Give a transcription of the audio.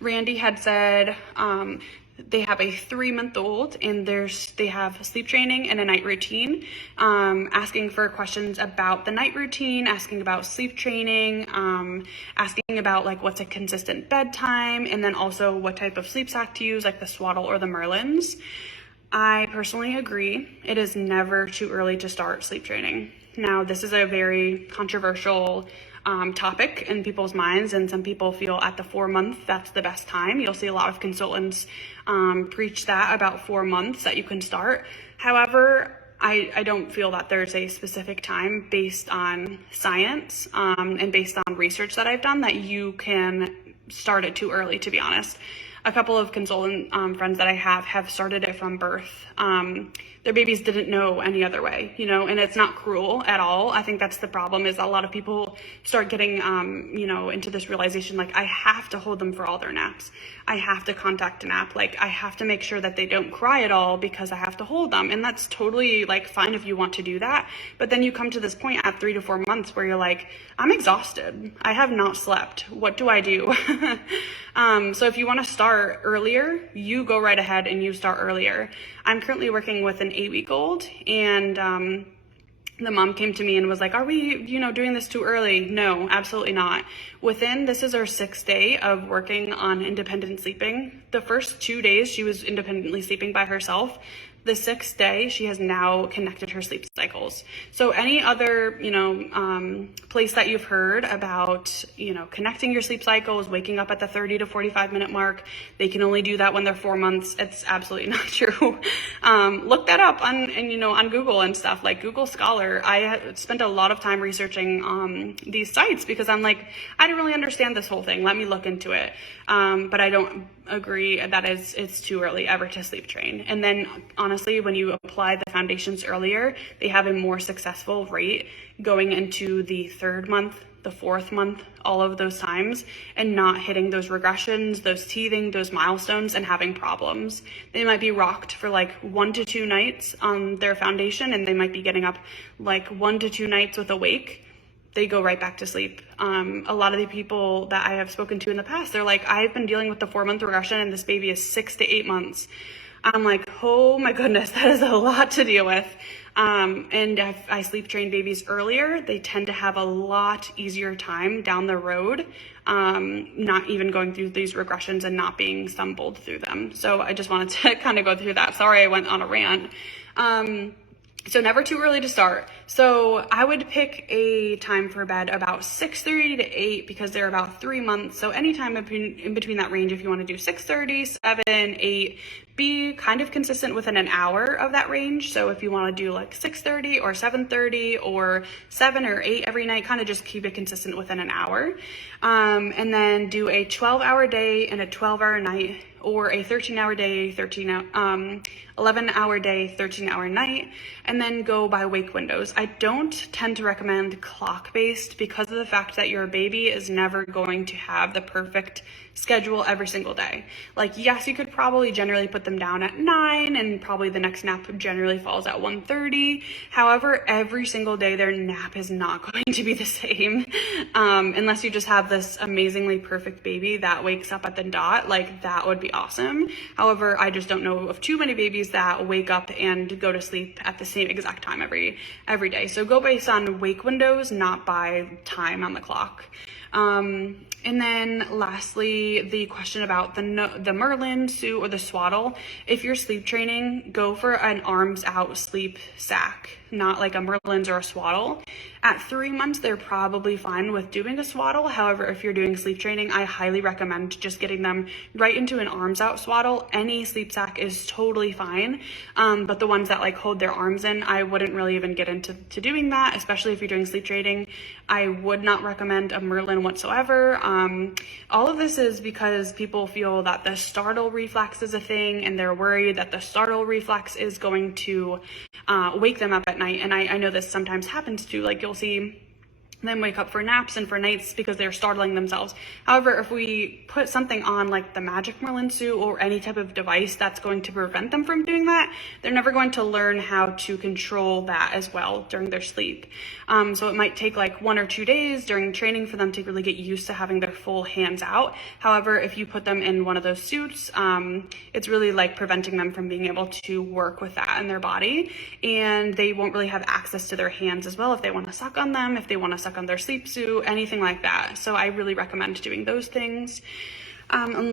Randy had said they have a 3-month-old and they have sleep training and a night routine, asking for questions about the night routine, asking about sleep training, asking about like what's a consistent bedtime, and then also what type of sleep sack to use, like the Swaddle or the Merlins. I personally agree. It is never too early to start sleep training. Now, this is a very controversial topic in people's minds, and some people feel at the 4-month that's the best time. You'll see a lot of consultants preach that about 4 months that you can start. However, I don't feel that there's a specific time based on science and based on research that I've done that you can start it too early, to be honest. A couple of consultant friends that I have started it from birth. Their babies didn't know any other way, and it's not cruel at all. I think that's the problem, is a lot of people start getting, into this realization, like, I have to hold them for all their naps. I have to contact a nap. Like, I have to make sure that they don't cry at all because I have to hold them. And that's totally like fine if you want to do that. But then you come to this point at 3 to 4 months where you're like, I'm exhausted. I have not slept. What do I do? So if you want to start earlier, you go right ahead and you start earlier. I'm currently working with an 8-week-old, and the mom came to me and was like, are we, doing this too early? No, absolutely not. This is our 6th day of working on independent sleeping. The first 2 days she was independently sleeping by herself. The 6th day, she has now connected her sleep cycles. So any other, place that you've heard about, connecting your sleep cycles, waking up at the 30 to 45 minute mark, they can only do that when they're 4 months. It's absolutely not true. Look that up on Google and stuff, like Google Scholar. I spent a lot of time researching these sites because I'm like, I don't really understand this whole thing. Let me look into it. But I don't agree that it's too early ever to sleep train. And then honestly, when you apply the foundations earlier, they have a more successful rate going into the 3rd month, the 4th month, all of those times, and not hitting those regressions, those teething, those milestones, and having problems. They might be rocked for like 1 to 2 nights on their foundation, and they might be getting up like 1 to 2 nights with a wake. They go right back to sleep. A lot of the people that I have spoken to in the past, they're like, I've been dealing with the 4-month regression and this baby is 6 to 8 months. I'm like, oh my goodness, that is a lot to deal with. And if I sleep train babies earlier, they tend to have a lot easier time down the road, not even going through these regressions and not being stumbled through them. So I just wanted to kind of go through that. Sorry, I went on a rant. So never too early to start. So I would pick a time for bed about 6:30 to 8 because they're about 3 months. So anytime in between that range, if you want to do 6:30, 7, 8, be kind of consistent within an hour of that range. So if you want to do like 6:30 or 7:30 or 7 or 8 every night, kind of just keep it consistent within an hour. And then do a 12-hour day and a 12-hour night, or a 13-hour day, 11-hour day, 13-hour night, and then go by wake windows. I don't tend to recommend clock-based because of the fact that your baby is never going to have the perfect schedule every single day. Like, yes, you could probably generally put them down at 9, and probably the next nap generally falls at 1:30. However, every single day their nap is not going to be the same, unless you just have this amazingly perfect baby that wakes up at the dot. Like, that would be awesome. However, I just don't know of too many babies that wake up and go to sleep at the same exact time every day. So go based on wake windows, not by time on the clock. And then lastly, the question about the Merlin, Sue, or the Swaddle. If you're sleep training, go for an arms out sleep sack, not like a Merlin's or a Swaddle. At 3 months, they're probably fine with doing a Swaddle. However, if you're doing sleep training, I highly recommend just getting them right into an arms out Swaddle. Any sleep sack is totally fine. But the ones that like hold their arms in, I wouldn't really even get into doing that, especially if you're doing sleep training. I would not recommend a Merlin whatsoever. All of this is because people feel that the startle reflex is a thing, and they're worried that the startle reflex is going to wake them up at night. And I know this sometimes happens too. Like, you'll see then wake up for naps and for nights because they're startling themselves. However, if we put something on like the Magic Merlin suit or any type of device that's going to prevent them from doing that, they're never going to learn how to control that as well during their sleep. So it might take like 1 or 2 days during training for them to really get used to having their full hands out. However, if you put them in one of those suits, it's really like preventing them from being able to work with that in their body, and they won't really have access to their hands as well if they want to suck on them, if they want to suck on their sleep suit, anything like that. So I really recommend doing those things.